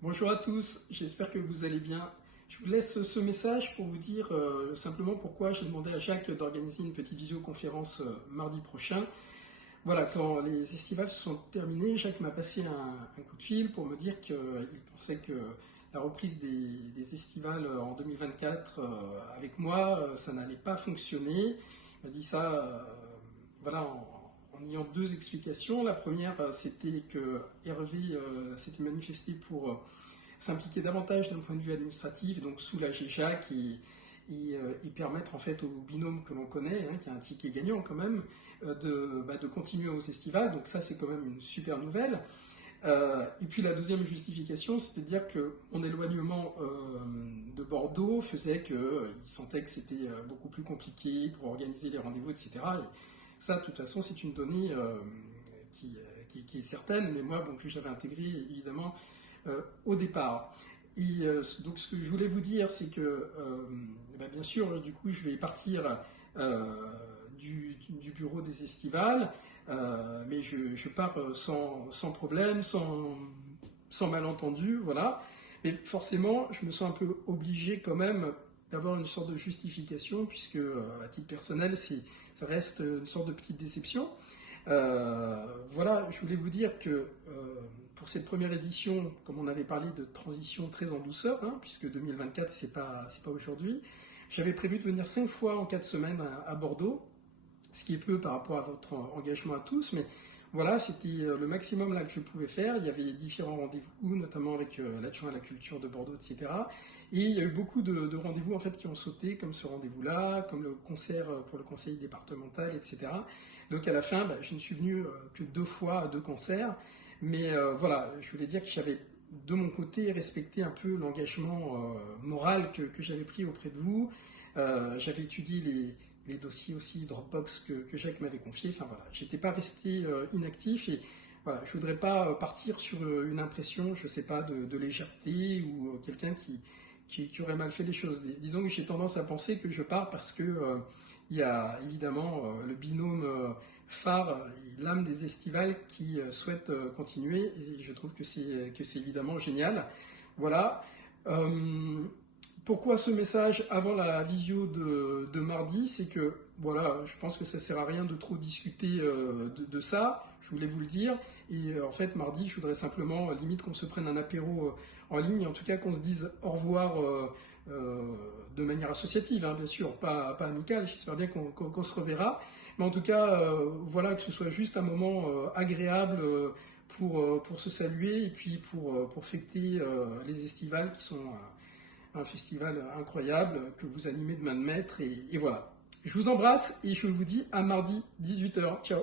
Bonjour à tous, j'espère que vous allez bien. Je vous laisse ce message pour vous dire simplement pourquoi j'ai demandé à Jacques d'organiser une petite visioconférence mardi prochain. Voilà, quand les estivales se sont terminées, Jacques m'a passé un coup de fil pour me dire qu'il pensait que la reprise des estivales en 2024 avec moi, ça n'allait pas fonctionner. Il m'a dit ça voilà, en ayant deux explications. La première, c'était que Hervé s'était manifesté pour s'impliquer davantage d'un point de vue administratif, donc soulager Jacques et permettre en fait au binôme que l'on connaît, hein, qui a un ticket gagnant quand même, de continuer aux estivales. Donc ça, c'est quand même une super nouvelle. Et puis la deuxième justification, c'était de dire que mon éloignement de Bordeaux faisait qu'il sentait que c'était beaucoup plus compliqué pour organiser les rendez-vous, etc. Et ça, de toute façon, c'est une donnée qui est certaine, mais moi, bon, que j'avais intégré évidemment au départ. Et donc, ce que je voulais vous dire, c'est que, bien sûr, du coup, je vais partir du bureau des estivales, mais je pars sans problème, sans malentendu, voilà. Mais forcément, je me sens un peu obligé quand même d'avoir une sorte de justification, puisque à titre personnel, ça reste une sorte de petite déception. Voilà, je voulais vous dire que pour cette première édition, comme on avait parlé de transition très en douceur, hein, puisque 2024 c'est pas aujourd'hui, j'avais prévu de venir 5 fois en 4 semaines à Bordeaux, ce qui est peu par rapport à votre engagement à tous, mais voilà, c'était le maximum là que je pouvais faire. Il y avait différents rendez-vous, notamment avec l'adjoint à la culture de Bordeaux, etc. Et il y a eu beaucoup de rendez-vous en fait qui ont sauté, comme ce rendez-vous-là, comme le concert pour le conseil départemental, etc. Donc à la fin, je ne suis venu que 2 fois à 2 concerts, mais voilà, je voulais dire que j'avais de mon côté respecté un peu l'engagement moral que j'avais pris auprès de vous. J'avais étudié les dossiers aussi Dropbox que Jacques m'avait confié. Enfin voilà, j'étais pas resté inactif et voilà, je voudrais pas partir sur une impression, je sais pas, de légèreté ou quelqu'un qui aurait mal fait les choses. Disons que j'ai tendance à penser que je pars parce que il y a évidemment le binôme phare, l'âme des estivales qui souhaite continuer et je trouve que c'est évidemment génial. Voilà. Euh, Pourquoi ce message avant la visio de mardi? C'est que, voilà, je pense que ça sert à rien de trop discuter de ça, je voulais vous le dire. Et en fait, mardi, je voudrais simplement, limite qu'on se prenne un apéro en ligne, en tout cas qu'on se dise au revoir de manière associative, hein, bien sûr, pas amicale, j'espère bien qu'on se reverra. Mais en tout cas, voilà, que ce soit juste un moment agréable pour se saluer et puis pour fêter les estivales qui sont un festival incroyable que vous animez de main de maître. Et voilà. Je vous embrasse et je vous dis à mardi 18h. Ciao.